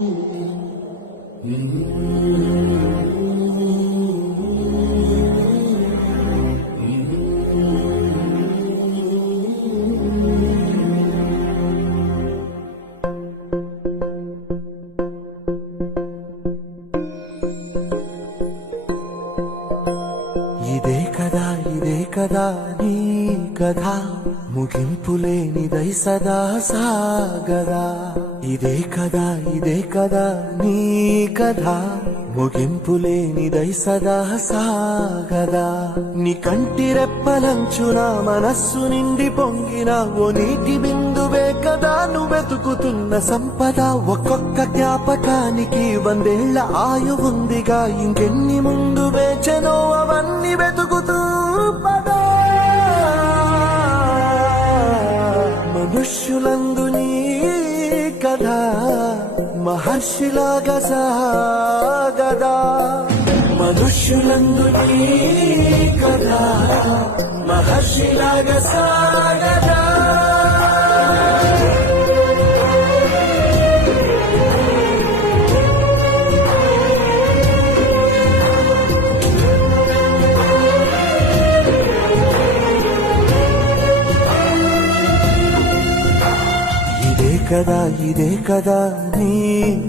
ఇదే కదా నీ కథ ముగింపులేనిదై సదా సాగదా. ఇదే కదా నీ కథ ముగింపులేనిదై సదా సాగదా. నీ కంటి రెప్పలంచున మనస్సు నిండి పొంగిన ఓ నీటి బిందువే కదా నువ్వెతుకుతున్న సంపద. ఒక్కొక్క జ్ఞాపకానికి 100 ఏళ్ల ఆయువుందిగా, ఇంకెన్ని ముందు వేచెనో అవన్నీ వెతుకుతూ పదా. మనుష్యులందు నీ కథ మహర్షిలాగా సాగదా. మనుష్యులందు నీ కథ మహర్షిలాగా సాగదా. ఇదే కదా నీ